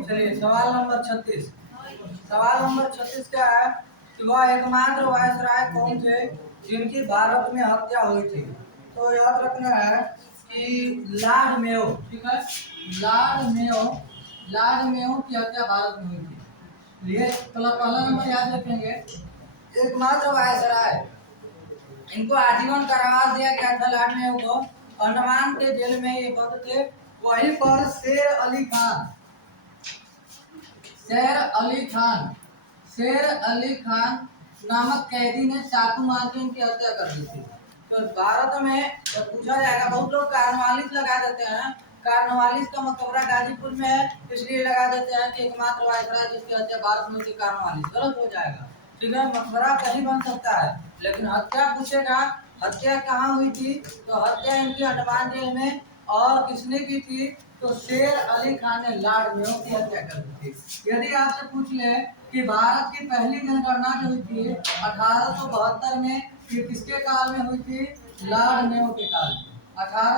चलिए सवाल नंबर 36। सवाल नंबर 36 क्या है कि वह एकमात्र वायसराय कौन थे जिनकी भारत में हत्या हुई थी। तो याद रखना है कि लॉर्ड मेयो, ठीक है, लॉर्ड मेयो की हत्या भारत में हुई थी। ये पहला नंबर याद रखेंगे। एकमात्र वायसराय, इनको आजीवन कारावास दिया गया था लॉर्ड मेयो को। अंडमान के जेल में ये बंद थे। वहीं पर शेर अली खान नामक कैदी ने चाकू मार के इनकी हत्या कर दी थी। तो भारत में जब पूछा जाएगा, बहुत लोग कार्नवालिस लगा देते हैं। कार्नवालिस का मकबरा गाजीपुर में है, इसलिए लगा देते हैं कि एकमात्र वायसराय जिसकी हत्या भारत में थी कार्नवालिस। गलत हो जाएगा, ठीक है। मकबरा कहीं बन सकता है, लेकिन हत्या पूछेगा हत्या कहाँ हुई थी, तो हत्या इनकी अंडमान जेल में। और किसने की थी, तो शेर अली खान ने लॉर्ड मेयो की हत्या कर दी थी। यदि आपसे पूछ ले कि भारत की पहली जनगणना जो हुई थी 1872 में, ये किसके काल में हुई थी, लॉर्ड मेयो के काल में।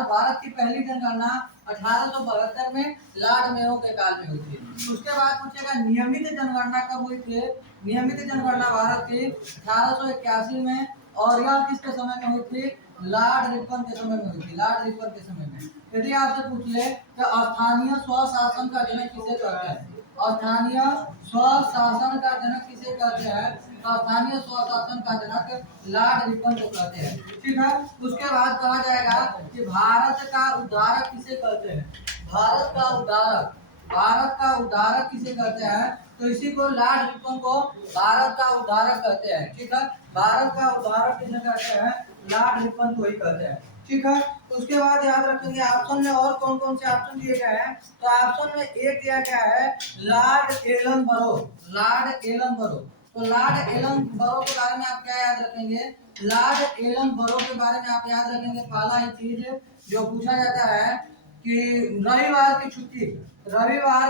भारत की पहली जनगणना 1872 में लॉर्ड मेयो के काल में हुई थी। उसके बाद पूछेगा नियमित जनगणना कब हुई थी। नियमित जनगणना भारत की 1881 में, और यह किसके समय में हुई थी, लॉर्ड रिपन के समय में हुई थी। लॉर्ड रिपन के समय में। यदि आपसे पूछ ले कि स्थानीय स्वशासन का जनक किसे कहते हैं, स्थानीय स्वशासन का जनक किसे कहते हैं, स्थानीय स्वशासन का जनक लॉर्ड रिपन को कहते हैं, ठीक है। उसके बाद कहा जाएगा कि भारत का उद्धारक किसे कहते हैं। भारत का उद्धारक किसे कहते हैं, तो इसी को लॉर्ड रिपन को भारत का उद्धारक कहते हैं, ठीक है। भारत का उद्धारक किसे कहते हैं, लॉर्ड रिपन को ही कहते हैं, ठीक है। उसके बाद याद रखेंगे ऑप्शन में और कौन कौन से ऑप्शन दिए गए हैं। तो ऑप्शन में एक दिया गया है लॉर्ड एलन बरो। तो लॉर्ड एलन बरो के बारे में आप क्या याद रखेंगे, लॉर्ड एलन बरो के बारे में आप याद रखेंगे। पहला ही चीज जो पूछा जाता है कि रविवार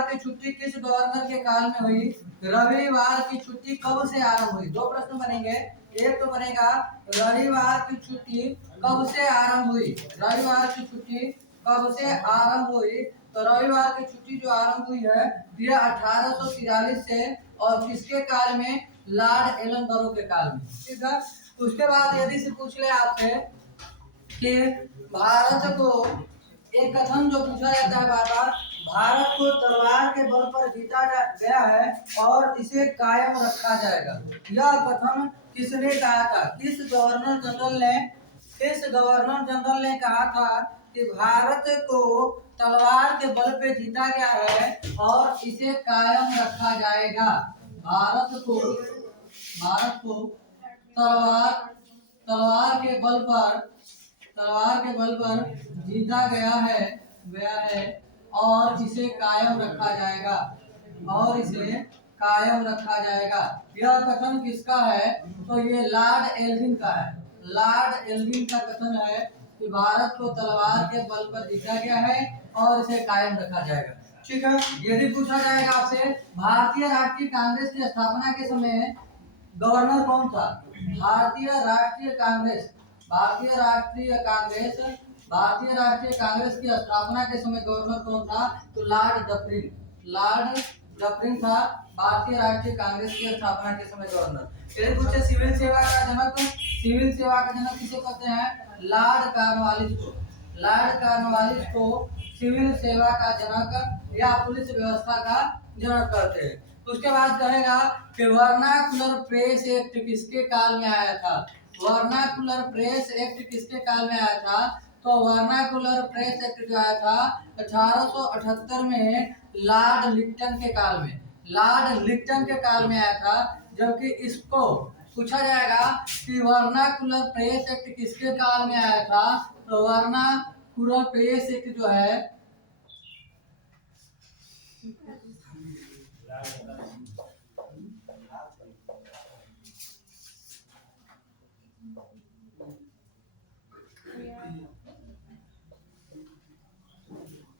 की छुट्टी किस गवर्नर के काल में हुई। रविवार की छुट्टी कब से आरंभ हुई, दो प्रश्न बनेंगे। एक तो बनेगा रविवार की छुट्टी कब से आरंभ हुई, रविवार की छुट्टी कब से आरंभ हुई। तो रविवार की छुट्टी जो आरंभ हुई है यह 1843 से, और किसके काल में, लॉर्ड एलन बरो के काल में, ठीक है। उसके बाद यदि से पूछ ले आपसे कि भारत को, एक कथन जो पूछा जाता है बार बार, भारत को तलवार के बल पर जीता गया है और इसे कायम रखा जाएगा। यह कथन किसने कहा था, किस गवर्नर जनरल ने कहा था कि भारत को तलवार के बल पे जीता गया है और इसे कायम रखा जाएगा। भारत को तलवार के बल पर जीता गया है और इसे कायम रखा जाएगा। यह कथन किसका है, तो ये लॉर्ड एल्गिन का है। लॉर्ड एल्गिन का कथन है कि भारत को तलवार के बल पर जीता गया है और इसे कायम रखा जाएगा, ठीक है। यदि पूछा जाएगा आपसे भारतीय राष्ट्रीय कांग्रेस की स्थापना के समय गवर्नर कौन था, भारतीय राष्ट्रीय कांग्रेस की स्थापना के समय गवर्नर कौन था, तो लॉर्ड डफरिन था भारतीय राष्ट्रीय कांग्रेस की स्थापना के समय गवर्नर। यदि पूछे सिविल सेवा का जनक किसे कहते हैं, लॉर्ड कॉर्नवालिस को सिविल सेवा का जनक या पुलिस व्यवस्था का जनक कहते हैं। उसके बाद कहेगा कि वर्नाकुलर प्रेस एक्ट किसके काल में आया था। वर्नाकुलर प्रेस एक्ट किसके काल में आया था, तो वर्नाकुलर प्रेस एक्ट जो आया था 1878 में लॉर्ड लिप्टन के काल में आया था। जबकि इसको पूछा जाएगा कि वर्नाकुलर प्रेस एक्ट किसके काल में आया था, तो वर्नाकुलर प्रेस एक्ट जो है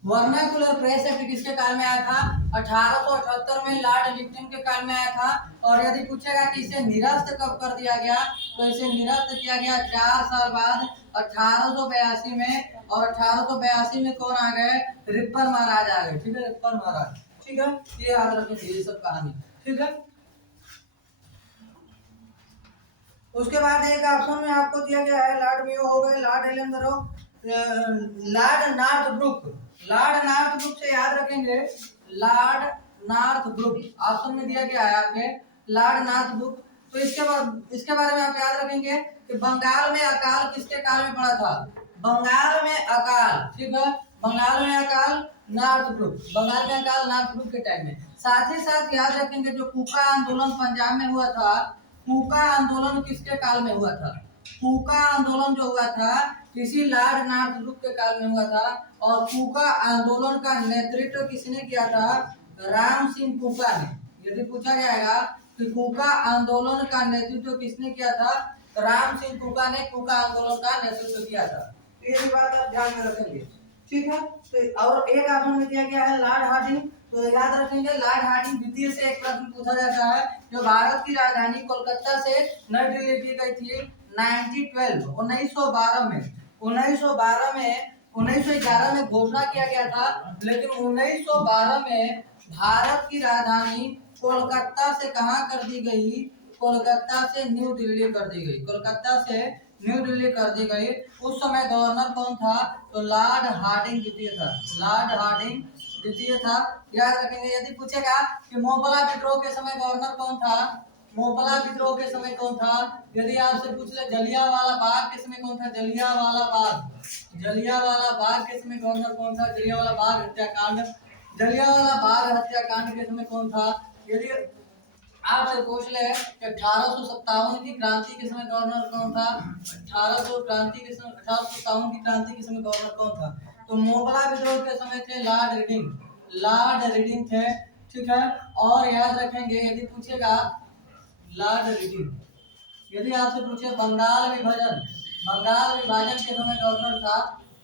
वर्नाकुलर प्रेस एक्ट किसके काल में आया था, 1878 में लॉर्ड लिप्टन के काल में आया था। और यदि पूछेगा कि इसे निरस्त कब कर दिया गया, तो इसे निरस्त किया गया 4 साल बाद 1882 में, और 1882 में कौन आ गए? रिपन महाराज आ गए। ठीक है, रिपन महाराज। ठीक है, ये याद रखेंगे ये सब कहानी। ठीक है, उसके बाद एक ऑप्शन में आपको दिया गया है लॉर्ड मेयो हो गए, Lord Ellenborough, Lord Northbrook. Lord Northbrook से याद रखेंगे, लॉर्ड नॉर्थब्रुक ऑप्शन में दिया गया है आपके लॉर्ड नॉर्थब्रुक। तो इसके बारे में आप याद रखेंगे कि बंगाल में अकाल किसके काल में पड़ा था? बंगाल में अकाल। ठीक है, बंगाल में अकाल नॉर्थब्रुक, बंगाल में अकाल नॉर्थब्रुक के टाइम में। साथ ही साथ याद रखेंगे जो कूका आंदोलन पंजाब में हुआ था, कूका आंदोलन किसके काल में हुआ था? कूका आंदोलन जो हुआ था किसी लॉर्ड नॉर्थब्रुक के काल में हुआ था। और कूका आंदोलन का नेतृत्व किसने किया था? राम सिंह कूका ने। यदि पूछा जाएगा कि कूका आंदोलन का नेतृत्व किसने किया था? राम सिंह कूका ने कूका आंदोलन का नेतृत्व किया था। तो ये बात आप ध्यान में रखेंगे। ठीक है, तो और एक ऑप्शन में दिया गया है लॉर्ड हार्डिंग। तो याद रखेंगे लॉर्ड हार्डिंग द्वितीय से एक प्रश्न पूछा जाता है। जो भारत की राजधानी कोलकाता से नई दिल्ली की गई थी 1912 में। 1911 में घोषणा किया गया था, लेकिन 1912 में भारत की राजधानी कोलकाता से कहाँ कर दी गई? कोलकाता से न्यू दिल्ली कर दी गई। कोलकाता से न्यू दिल्ली कर दी गई। उस समय गवर्नर कौन था? तो लॉर्ड हार्डिंग द्वितीय था। लॉर्ड हार्डिंग द्वितीय था। याद रखेंगे। यदि पूछेगा कि मोपला विद्रोह के समय गवर्नर कौन था? मोपला विद्रोह के समय कौन था? यदि आपसे पूछ ले जलियांवाला बाग के समय कौन था? जलियांवाला बाग। जलियांवाला बाग के समय गवर्नर कौन था? जलियांवाला बाग हत्याकांड। जलियांवाला बाग हत्याकांड के समय कौन था? यदि आपसे पूछ ले कि 1857 की क्रांति के समय गवर्नर कौन था? 1857 की क्रांति के समय गवर्नर कौन था? तो मोपला विद्रोह के समय थे लॉर्ड रीडिंग। लॉर्ड रीडिंग थे। ठीक है, और याद रखेंगे यदि पूछेगा लॉर्ड रीडिंग। यदि आपसे पूछे बंगाल विभाजन, बंगाल विभाजन के समय गवर्नर था।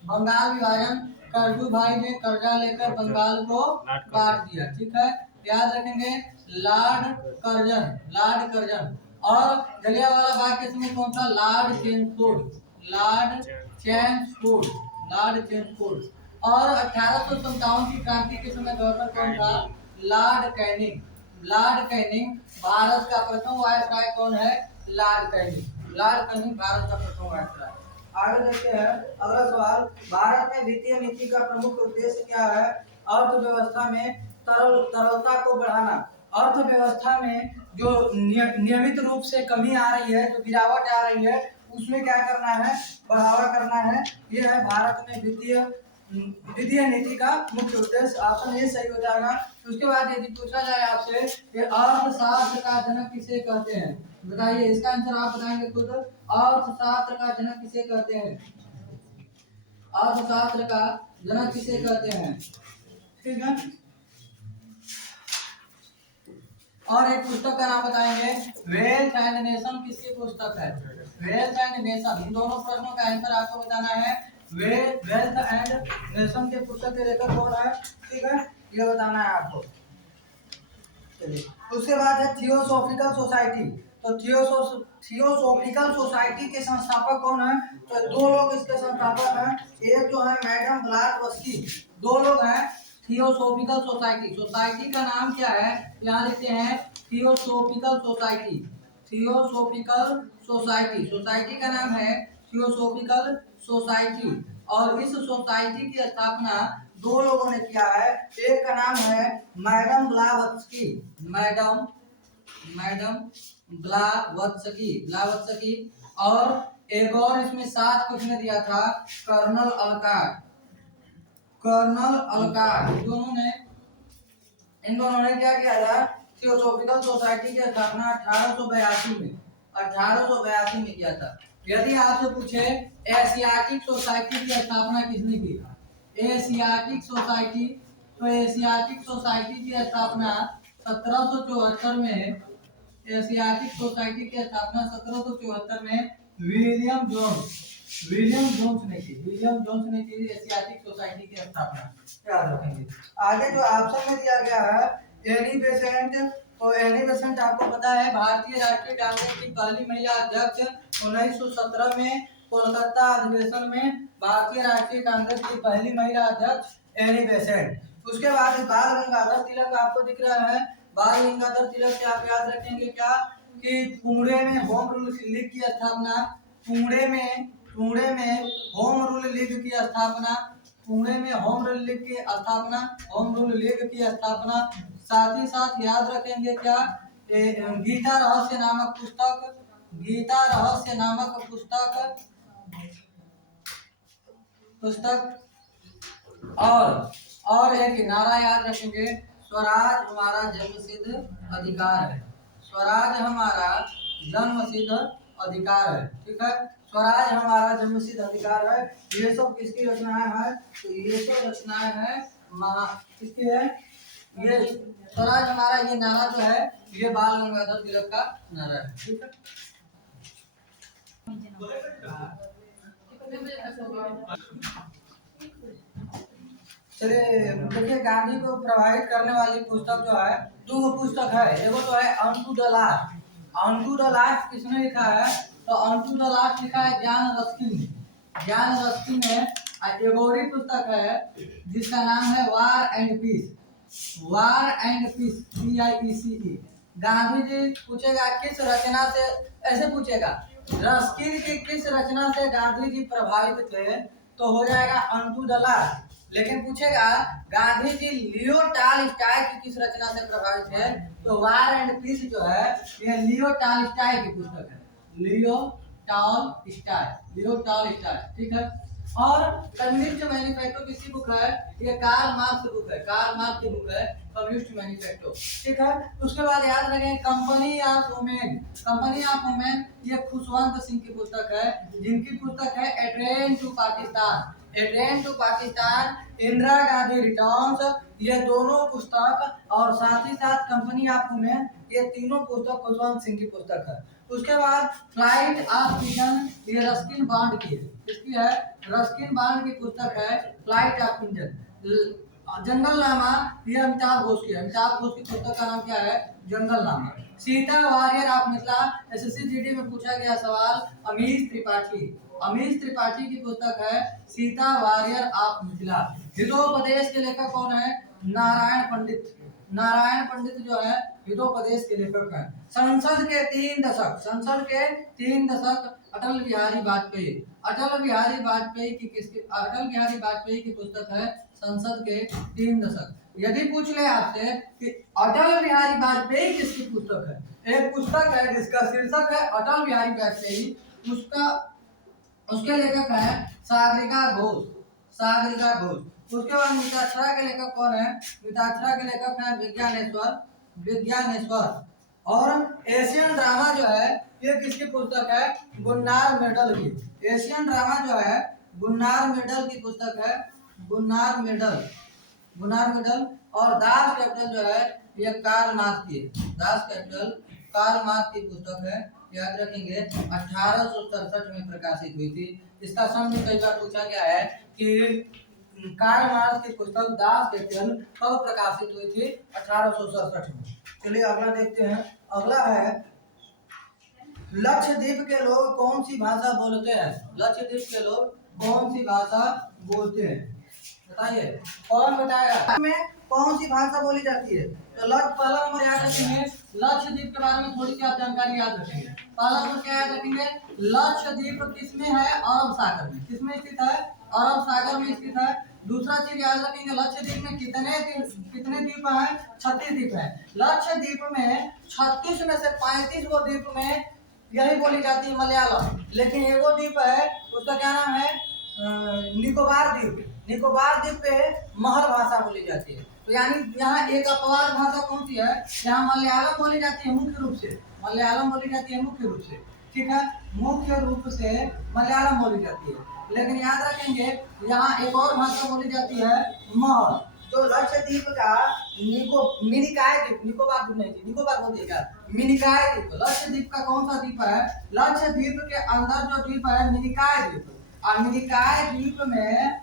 बंगाल विभाजन करजू भाई ने कर्जा लेकर बंगाल को बांट दिया। ठीक है, याद रखेंगे लॉर्ड कर्जन। Lord Curzon. और जलियांवाला बाग के समय कौन था? Lord Chelmsford. Lord Chelmsford. Lord Chelmsford. और 1857 की क्रांति के समय गवर्नर कौन था? Lord Canning. Lord Canning. Bharat का प्रथम वायसराय कौन है? Lord Canning. Lord Canning Bharat का प्रथम वायसराय। आगे देखते हैं अगला सवाल। भारत में वित्तीय नीति का प्रमुख उद्देश्य क्या है? अर्थव्यवस्था में तरलता को बढ़ाना। अर्थव्यवस्था में जो नियमित रूप से कमी आ रही है, जो गिरावट आ रही है, उसमें क्या करना है? बढ़ावा करना है। यह है भारत में वित्तीय नीति का मुख्य उद्देश्य। ऑप्शन ए सही हो जाएगा। उसके बाद यदि पूछा जाए आपसे कि अर्थशास्त्र का जनक किसे कहते हैं, बताइए। इसका आंसर आप बताएंगे खुद। अर्थशास्त्र का जनक किसे कहते हैं? अर्थशास्त्र का जनक किसे कहते हैं? ठीक है, और एक पुस्तक का नाम बताएंगे। वेल्थ एंड नेशन किसकी पुस्तक है? Wealth and nation. इन दोनों प्रश्नों का आंसर आपको बताना है। वेल्थ एंड नेशन के पुस्तक के लेखक कौन है? ठीक है, ये बताना है आपको। उसके बाद है थियोसॉफिकल सोसाइटी। तो थियोसॉफिकल सोसाइटी के संस्थापक कौन है? तो दो लोग इसके संस्थापक हैं। एक जो है मैडम ब्लावत्स्की। दो लोग हैं। थियोसॉफिकल सोसाइटी, सोसाइटी का नाम क्या है? यहाँ लिखते हैं theosophical society. Theosophical society, society का नाम है थियोसॉफिकल सोसाइटी। और इस सोसाइटी की स्थापना दो लोगों ने किया है। एक का नाम है मैडम ब्लावत्स्की। Madam Blavatsky. और एक और इसमें साथ कुछ ने दिया था, कर्नल अलकाट। Colonel Olcott. इन दोनों ने क्या किया था? थियोसॉफिकल सोसाइटी की स्थापना 1882 में किया था। यदि आपसे पूछे एशियाटिक सोसाइटी की स्थापना किसने की? Asiatic society. तो एशियाटिक सोसाइटी की स्थापना 1774 में। एशियाटिक सोसाइटी की स्थापना 1774 में विलियम जोन्स ने की। विलियम जोन्स ने की एशियाटिक सोसाइटी की स्थापना। याद रखेंगे। आगे जो ऑप्शन में दिया गया है एनी बेसेंट। तो एनी बेसेंट आपको पता है भारतीय राष्ट्रीय कांग्रेस की पहली महिला अध्यक्ष 1917 में कोलकाता अधिवेशन में भारतीय राष्ट्रीय कांग्रेस की पहली महिला अध्यक्ष एनी बेसेंट। उसके बाद बाल गंगाधर तिलक आपको दिख रहा है। बाल गंगाधर तिलक से आप याद रखेंगे क्या कि पुणे में होम रूल लीग की स्थापना, पुणे में होम रूल लीग की स्थापना, पुणे में होम रूल लीग की स्थापना, होम रूल लीग की स्थापना। साथ ही साथ याद रखेंगे क्या गीता रहस्य नामक पुस्तक, गीता रहस्य नामक पुस्तक और एक नारा याद रखेंगे, स्वराज हमारा जन्मसिद्ध अधिकार है, स्वराज हमारा जन्मसिद्ध अधिकार है। ठीक है, स्वराज हमारा जन्मसिद्ध अधिकार है। ये सब किसकी रचनाएं हैं? तो ये सब रचनाएं हैं किसकी है? ये स्वराज हमारा, ये नारा जो है ये बाल गंगाधर तिलक का नारा है। ठीक है, चलिए देखिए, गांधी को प्रभावित करने वाली पुस्तक जो है, दो पुस्तक है। एगो तो है unto the last. Unto the last किसने लिखा है? तो अनटू द लास्ट लिखा है ज्ञान रस्किन ने। ज्ञान रस्किन ने एक और पुस्तक है जिसका नाम है war and peace. War and peace, PIECE। Gandhi ji पूछेगा किस रचना से, ऐसे पूछेगा रस्किन की किस रचना से गांधी जी प्रभावित थे, तो हो जाएगा अनटू द लास्ट। लेकिन पूछेगा गांधी जी लियो टॉलस्टॉय की किस रचना से प्रभावित है, तो वार एंड पीस जो है ये लियो टॉलस्टॉय की पुस्तक है। Leo Tolstoy. ठीक है, और कम्युनिस्ट मैनिफेस्टो किसी बुक है? ये कार्ल मार्क्स बुक है, कार्ल मार्क्स की बुक है कम्युनिस्ट मैनिफेस्टो। ठीक है, उसके बाद याद रखें company of women. Company of women ये खुशवंत सिंह की पुस्तक है, जिनकी पुस्तक है a train to Pakistan. A train to Pakistan, Indira Gandhi returns, ये दोनों पुस्तक और साथ ही साथ कंपनी ऑफ वुमेन, ये तीनों पुस्तक खुशवंत सिंह की पुस्तक है। उसके बाद फ्लाइट ऑफ पिजन, ये रस्किन बॉन्ड की है। इसकी है रस्किन बॉन्ड की पुस्तक है फ्लाइट ऑफ पिजन। जंगल नामा ये अमिताभ घोष की है। अमिताभ घोष की पुस्तक का नाम क्या है? जंगल नामा। Sita warrior of Mithila, SSC GD में पूछा गया सवाल, अमीश त्रिपाठी। अमीश त्रिपाठी की पुस्तक है सीता वॉरियर ऑफ मिथिला। हितोपदेश के लेखक कौन है? नारायण पंडित। नारायण पंडित जो है हितोपदेश के लेखक हैं। संसद के 3 दशक, संसद के 3 दशक अटल बिहारी वाजपेयी। अटल बिहारी वाजपेयी की पुस्तक है संसद के 3 दशक। यदि पूछ ले आपसे कि अटल बिहारी वाजपेयी किसकी पुस्तक है, एक पुस्तक है जिसका शीर्षक है अटल बिहारी वाजपेयी, उसके लेखक है सागरिका घोष। सागरिका घोष। उसके बाद मिताक्षरा के लेखक कौन है? मिताक्षरा के लेखक है विज्ञानेश्वर। और एशियन ड्रामा जो है ये किसकी पुस्तक है? गुन्नार मेडल की। एशियन ड्रामा जो है गुन्नार मेडल की पुस्तक है, गुन्नार मेडल। और दास कैपिटल जो है ये कार्ल मार्क्स की, दास कैपिटल कार्ल मार्क्स की पुस्तक है। याद रखेंगे 1867 में प्रकाशित हुई थी। इसका सन भी कई बार पूछा गया है कि कार्ल मार्क्स की पुस्तक दास कैपिटल कब प्रकाशित हुई थी? 1867 में। चलिए अगला देखते हैं। अगला है लक्षद्वीप के लोग कौन सी भाषा बोलते हैं? लक्षद्वीप के लोग कौन सी भाषा बोलते हैं, बताइए, कौन बताएगा? में कौन सी भाषा बोली जाती है? तो पहला नंबर याद रखेंगे, लक्षद्वीप के बारे में थोड़ी सी आप जानकारी याद रखेंगे। पहला नंबर क्या याद रखेंगे? लक्षद्वीप किसमें है? अरब सागर में। किसमें स्थित है? अरब सागर में स्थित है। दूसरा चीज याद रखेंगे, लक्षद्वीप में कितने द्वीप हैं? 36 द्वीप है। लक्षद्वीप में 36 में से 35 गो द्वीप में यही बोली जाती है मलयालम, लेकिन एगो द्वीप है उसका क्या नाम है? निकोबार द्वीप। निकोबार द्वीप पे महर भाषा बोली जाती है। तो यानी यहाँ एक अपवाद भाषा कौन सी है? यहाँ मलयालम बोली जाती है मुख्य रूप से, मलयालम बोली जाती है मुख्य रूप से। ठीक है, मुख्य रूप से मलयालम बोली जाती है। लेकिन याद रखेंगे यहाँ एक और भाषा बोली जाती है महर। तो लक्षद्वीप का मिनिकॉय द्वीप, निकोबार द्वीप नहीं, निकोबार बोलिएगा, मिनिकॉय द्वीप। लक्षद्वीप का कौन सा द्वीप है? लक्षद्वीप के अंदर जो द्वीप है मिनिकॉय द्वीप। और मिनिकॉय द्वीप में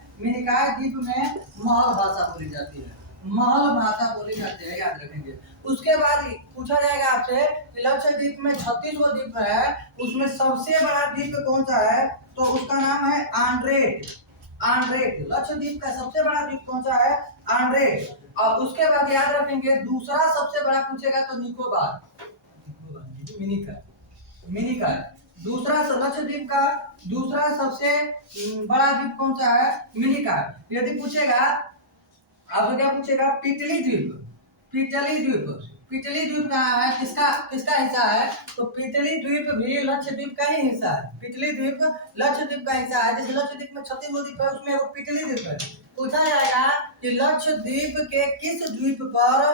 महल भाषा बोली जाती है, महल भाषा बोली जाती है, याद रखेंगे। उसके बाद पूछा जाएगा आपसे कि लक्षद्वीप में 36 गो द्वीप है, उसमें सबसे बड़ा द्वीप कौन सा है? तो उसका नाम है आंड्रेट। आंड्रेट लक्षद्वीप का सबसे बड़ा द्वीप कौन सा है? आंड्रेट। और उसके बाद याद रखेंगे दूसरा सबसे बड़ा पूछेगा तो निकोबार, मिनिकॉय, मिनिकॉय। दूसरा लक्षद्वीप का दूसरा सबसे बड़ा द्वीप कौन सा है? मिनिकॉय। यदि पूछेगा आपसे क्या पूछेगा? पिटली द्वीप, पिटली द्वीप, पिटली द्वीप कहाँ है? किसका किसका हिस्सा है? तो पिटली द्वीप भी लक्षद्वीप का ही हिस्सा है। पिटली द्वीप लक्षद्वीप का हिस्सा है। जैसे लक्षद्वीप में 36 द्वीप है, उसमें वो पिटली द्वीप है। पूछा जाएगा कि लक्षद्वीप के किस द्वीप पर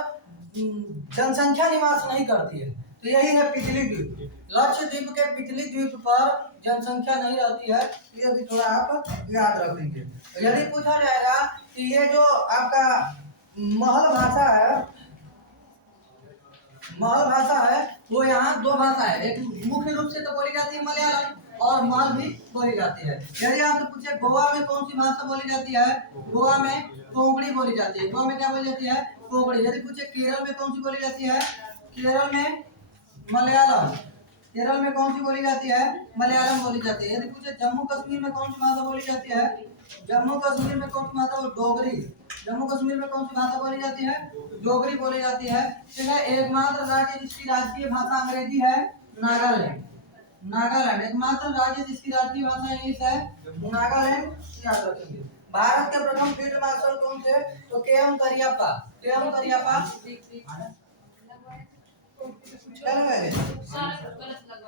जनसंख्या निवास नहीं करती है? तो यही है पिटली द्वीप। लक्षद्वीप के पिटली द्वीप पर जनसंख्या नहीं रहती है, ये भी थोड़ा आप याद रखेंगे। यदि पूछा जाएगा कि ये जो आपका महल भाषा है, महल भाषा है, वो यहाँ दो भाषा है। एक मुख्य रूप से तो बोली जाती है मलयालम और महल भी बोली जाती है। यदि आपसे पूछे गोवा में कौन सी भाषा बोली जाती है? गोवा में कोंकणी बोली जाती है। गोवा में क्या बोली जाती है? कोंकणी। यदि पूछे केरल में कौन सी बोली जाती है? केरल में मलयालम। केरल में कौन सी बोली जाती है? मलयालम बोली जाती है। यदि पूछे जम्मू कश्मीर में कौन सी भाषा बोली जाती है? जम्मू कश्मीर में कौन सी भाषा? डोगरी। जम्मू कश्मीर में कौन सी भाषा बोली जाती है? डोगरी बोली जाती है। ठीक है। एकमात्र राज्य जिसकी राजकीय भाषा अंग्रेजी है, नागालैंड। नागालैंड एकमात्र राज्य जिसकी राजकीय भाषा इंग्लिश है, नागालैंड। याद रखेंगे। भारत के प्रथम फील्ड मार्शल कौन थे? तो के.एम. करियप्पा। के.एम. करियप्पा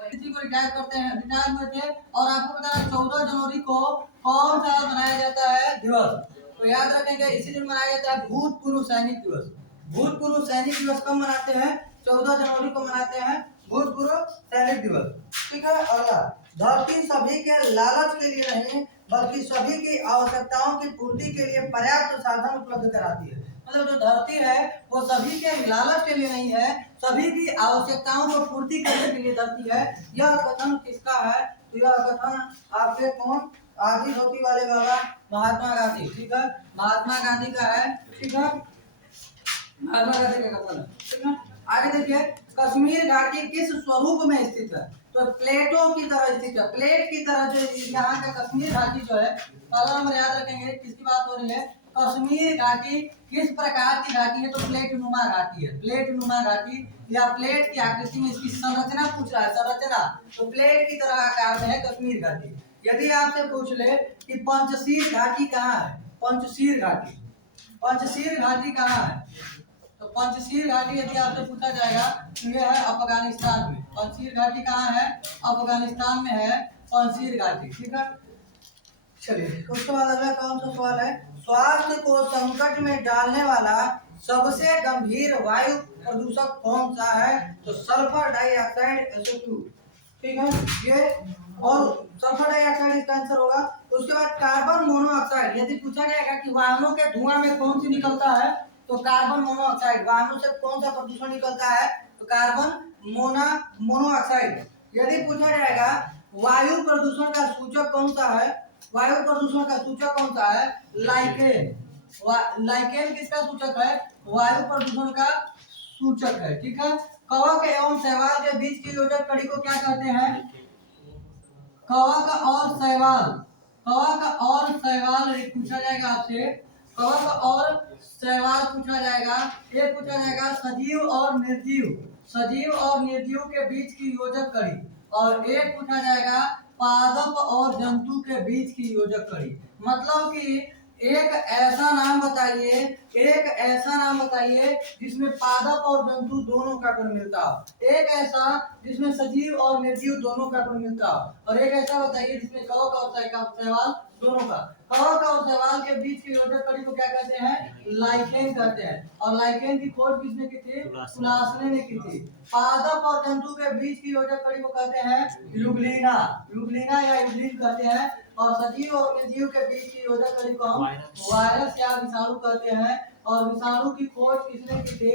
किसी को रिटायर करते हैं, रिटायर हुए थे। और आपको पता है 14 जनवरी को कौन सा मनाया जाता है दिवस? तो याद रखेंगे इसी दिन मनाया जाता है भूतपूर्व सैनिक दिवस। भूतपूर्व सैनिक दिवस कब मनाते हैं? 14 जनवरी को मनाते हैं भूतपूर्व सैनिक दिवस। ठीक है। अगला, धरती सभी के लालच के लिए नहीं बल्कि सभी की आवश्यकताओं की पूर्ति के लिए पर्याप्त साधन उपलब्ध कराती है। मतलब जो धरती है वो सभी के लालच के लिए नहीं है, सभी की आवश्यकताओं को पूर्ति करने के लिए धरती है। यह कथन किसका है? तो यह कथन आपके कौन? आधी धोती वाले बाबा महात्मा गांधी। ठीक है। महात्मा गांधी का है। ठीक है। महात्मा गांधी का कथन है। ठीक है। आगे देखिए, कश्मीर घाटी किस स्वरूप में स्थित है? तो प्लेटों की तरह स्थित है। प्लेट की तरह जो यहाँ का कश्मीर घाटी जो है, पहला नंबर याद रखेंगे किसकी बात हो रही है? कश्मीर घाटी किस प्रकार की घाटी है? तो प्लेट नुमा घाटी है। प्लेट नुमा घाटी या प्लेट की आकृति में इसकी संरचना पूछ रहा है, संरचना। तो प्लेट की तरह आकार में है कश्मीर घाटी। यदि आपसे पूछ ले कि पंचशील घाटी कहाँ है? पंचशील घाटी, पंचशील घाटी कहाँ है? तो पंचशील घाटी यदि आपसे पूछा जाएगा तो यह है अफगानिस्तान में। पंचशील घाटी कहाँ है? अफगानिस्तान में है पंचशील घाटी। ठीक है। चलिए, उसके बाद अगला कौन सा सवाल है? स्वास्थ्य को संकट में डालने वाला सबसे गंभीर वायु प्रदूषक कौन सा है? तो सल्फर डाइऑक्साइड SO2। ठीक है। ये और सल्फर डाइऑक्साइड इसका आंसर होगा। उसके बाद कार्बन मोनोऑक्साइड। यदि पूछा जाएगा कि वाहनों के धुआं में कौन सी निकलता है? तो कार्बन मोनोऑक्साइड। वाहनों से कौन सा प्रदूषण निकलता है? तो कार्बन मोनोऑक्साइड। यदि पूछा जाएगा वायु प्रदूषण का सूचक कौन सा है? वायु प्रदूषण का सूचक कौन सा है? लाइकेन। लाइकेन किसका सूचक है? वायु प्रदूषण का सूचक है। ठीक है। कवक एवं शैवाल के बीच की योजक कड़ी को क्या कहते हैं? कवक और शैवाल। कवक और शैवाल पूछा जाएगा आपसे। कवक और शैवाल पूछा जाएगा। एक पूछा जाएगा सजीव और निर्जीव, सजीव और निर्जीव के बीच की योजक कड़ी। और एक पूछा जाएगा पादप और जंतु के बीच की योजक कड़ी। मतलब कि एक ऐसा नाम बताइए, एक ऐसा नाम बताइए जिसमें पादप और जंतु दोनों का गुण मिलता हो। एक ऐसा जिसमें सजीव और निर्जीव दोनों का गुण मिलता हो। और एक ऐसा बताइए जिसमें कवक और शैवाल दोनों का। कवक और शैवाल के बीच की योजक कड़ी को क्या कहते हैं? लाइकेन कहते हैं। और लाइकेन की खोज किसने की थी? तुलासने ने की थी। पादप और जंतु के बीच की योजक कड़ी को कहते हैं यूग्लिना। यूग्लिना या यूग्लिन कहते हैं। और सजीव और निर्जीव के बीच की योजक कड़ी को हम वायरस या विषाणु कहते हैं। और विषाणु की खोज किसने की थी?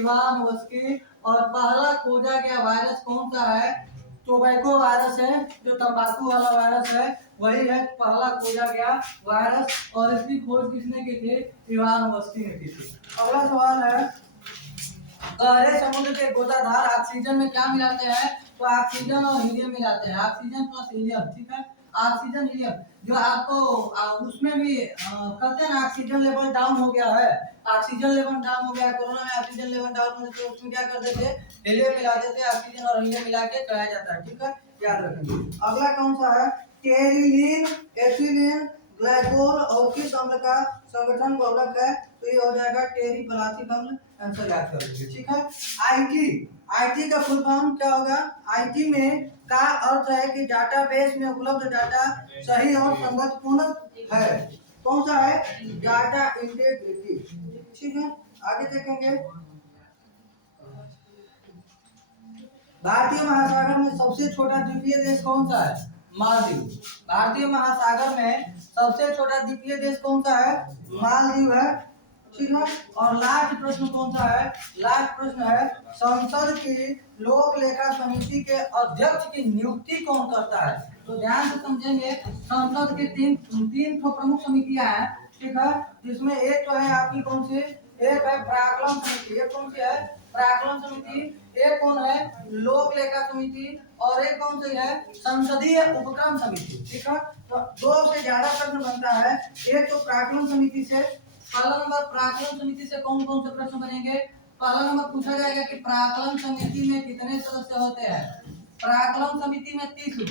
इवानोव्स्की। और पहला खोजा गया वायरस कौन सा है? टोबैको वायरस है, जो तंबाकू वाला वायरस है, वही है पहला खोजा गया वायरस। और इसकी खोज किसने की थी? इवानोव्स्की ने की थी। अगला सवाल है, गहरे समुद्र के गोताधार ऑक्सीजन में क्या मिलाते हैं? तो ऑक्सीजन और हीलियम मिलाते हैं। Oxygen plus helium. ठीक है। ऑक्सीजन हीलियम, जो आपको उसमें भी कहते हैं ना ऑक्सीजन लेवल डाउन हो गया है, ऑक्सीजन लेवल डाउन हो गया है, कोरोना में ऑक्सीजन लेवल डाउन होने से उसमें क्या कर देते, हीलियम मिला देते, ऑक्सीजन और हीलियम मिला के चलाया जाता है। ठीक है, याद रखेंगे। अगला कौन सा है, टेरिलीन, एथिलीन, ग्लाइकोल और किस अम्ल का संगठन बहुलक है, तो ये हो जाएगा टेरिपलाथिक अम्ल। आंसर याद कर लीजिए। ठीक है, आईटी, आईटी का फुल फॉर्म क्या होगा, आईटी में का अर्थ है कि डाटाबेस में उपलब्ध डाटा सही और संगतपूर्ण है। कौन सा है, डाटा इंटीग्रिटी। ठीक है, आगे देखेंगे। भारतीय महासागर में सबसे छोटा द्वीपीय देश कौन सा है, मालदीव। भारतीय महासागर में सबसे छोटा द्वीपीय देश कौन सा है, मालदीव है। ठीक है, और लास्ट प्रश्न कौन सा है, लास्ट प्रश्न है, संसद की लोक लेखा समिति के अध्यक्ष की नियुक्ति कौन करता है। तो ध्यान से समझेंगे, संसद की तीन प्रमुख समितियां हैं। ठीक है, जिसमें एक तो है आपकी कौन सी, एक है प्राक्कलन समिति, एक कौन सी है, प्राक्कलन समिति, एक कौन है, लोक लेखा समिति, और एक कौन सी है, संसदीय उपक्रम समिति। ठीक है, तो दो से ज्यादा प्रश्न बनता है। एक तो प्राक्कलन समिति से, पहला नंबर प्राक्कलन समिति से कौन कौन से प्रश्न बनेंगे। पहला नंबर पूछा जाएगा कि प्राक्कलन समिति में कितने सदस्य होते हैं। प्राक्कलन समिति में 30 गो।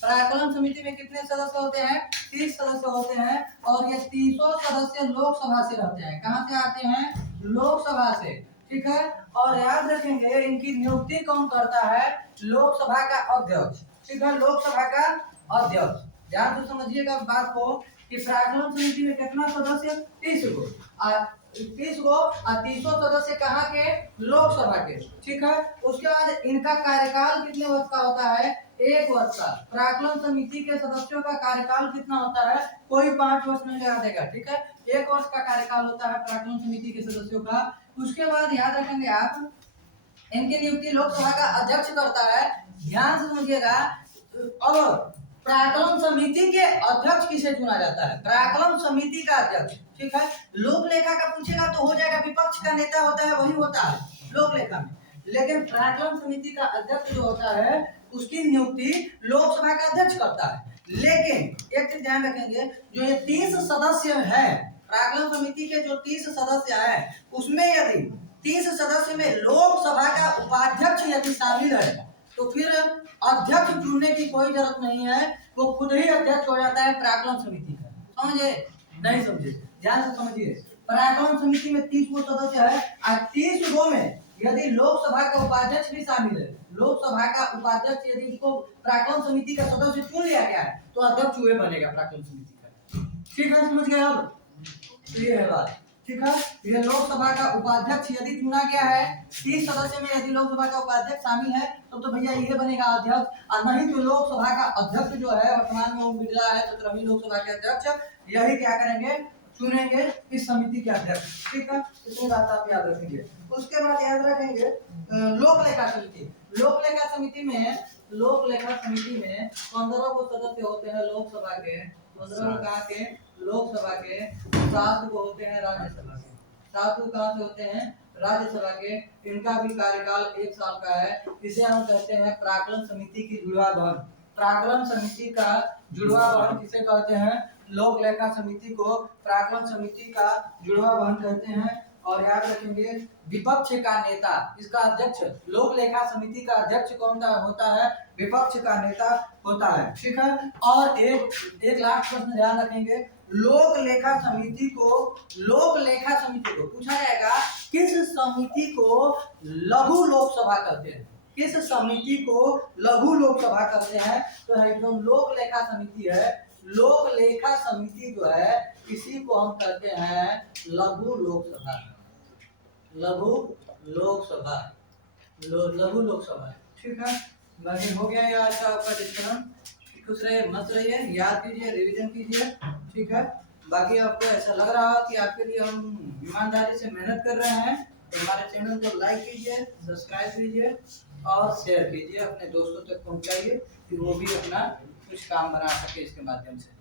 प्राक्कलन समिति में कितने सदस्य होते हैं, 30 सदस्य होते हैं, और ये 300 सदस्य लोकसभा से रहते हैं। कहाँ से आते हैं, लोकसभा से। ठीक है, और याद रखेंगे इनकी नियुक्ति कौन करता है, लोकसभा का अध्यक्ष। ठीक है, लोकसभा का अध्यक्ष। ध्यान से समझिएगा बात को कि प्राक्कलन समिति में कितना सदस्य, 30 गो, 30 गो, और 300 सदस्य कहाँ के, लोकसभा के। ठीक है, उसके बाद इनका कार्यकाल कितने वर्ष का होता है, 1 वर्ष का। प्राक्कलन समिति के सदस्यों का कार्यकाल कितना होता है, कोई 5 वर्ष नहीं लगा देगा। ठीक है, 1 वर्ष का कार्यकाल होता है प्राक्कलन समिति के सदस्यों का। उसके बाद याद रखेंगे आप, इनकी नियुक्ति लोकसभा का अध्यक्ष करता है। ध्यान से समझिएगा, अब प्राक्कलन समिति के अध्यक्ष किसे चुना जाता है, प्राक्कलन समिति का अध्यक्ष। ठीक है, लोक लेखा का पूछेगा तो हो जाएगा, विपक्ष का नेता होता है वही होता है लोक लेखा में, लेकिन प्राक्कलन समिति का अध्यक्ष जो होता है उसकी नियुक्ति लोकसभा का अध्यक्ष करता है। लेकिन एक चीज ध्यान रखेंगे, जो ये 30 सदस्य है, प्राक्कलन समिति के जो 30 सदस्य है, उसमें यदि 30 सदस्य में लोकसभा का उपाध्यक्ष यदि शामिल है, तो फिर अध्यक्ष चुनने की कोई जरूरत नहीं है, वो खुद ही अध्यक्ष हो जाता है प्राक्कलन समिति का। समझे, नहीं समझे, ध्यान से समझिए। प्राक्कलन समिति में 30 गो सदस्य है, और 30 गो में यदि लोकसभा का उपाध्यक्ष भी शामिल है, लोकसभा का उपाध्यक्ष यदि इसको प्राक्कलन समिति का सदस्य चुन लिया गया है, तो अध्यक्ष हुए बनेगा प्राक्कलन समिति का। ठीक है, समझ गए अब, ये है बात। ठीक है, ये लोकसभा का उपाध्यक्ष यदि चुना गया है, 30 सदस्य में यदि लोकसभा का उपाध्यक्ष शामिल है, तो भैया ये बनेगा अध्यक्ष, और नहीं तो लोकसभा का अध्यक्ष जो है वर्तमान में ओम बिरला है, 17वीं लोकसभा के अध्यक्ष, यही क्या करेंगे, चुनेंगे इस समिति के अध्यक्ष। ठीक है, इतनी बात आप याद रखेंगे। उसके बाद याद रखेंगे लोक लेखा समिति। लोक लेखा समिति में 15 को सदस्य होते हैं लोकसभा के, 15 कहाँ के, लोकसभा के, 7 को होते हैं राज्यसभा के, 7 को कहाँ से होते हैं, राज्यसभा के। इनका भी कार्यकाल 1 साल का है। इसे हम कहते हैं प्राक्कलन समिति की जुड़वा बहन। प्राक्कलन समिति का जुड़वा बहन किसे कहते हैं, लोक लेखा समिति को प्राक्कलन समिति का जुड़वा बहन कहते हैं। और याद रखेंगे, विपक्ष का नेता, इसका अध्यक्ष, लोक लेखा समिति का अध्यक्ष कौन सा होता है, विपक्ष का नेता होता है। ठीक है, और एक लास्ट प्रश्न ध्यान रखेंगे, लोक लेखा समिति को पूछा जाएगा, किस समिति को लघु लोकसभा कहते हैं, किस समिति को लघु लोकसभा कहते हैं। तो है जो लोक लेखा समिति है, लोक लेखा समिति जो है, इसी को हम कहते हैं लघु लोकसभा, लघु लोकसभा, लघु लोकसभा। ठीक है, बाकी हो गया ये आज का आपका डिस्कशन। खुश रहिए, मस्त रहिए, याद कीजिए, रिवीजन कीजिए। ठीक है, बाकी आपको ऐसा लग रहा हो कि आपके लिए हम ईमानदारी से मेहनत कर रहे हैं, तो हमारे चैनल को लाइक कीजिए, सब्सक्राइब कीजिए और शेयर कीजिए, अपने दोस्तों तक पहुंचाइए कि वो भी अपना कुछ काम बना सके इसके माध्यम से।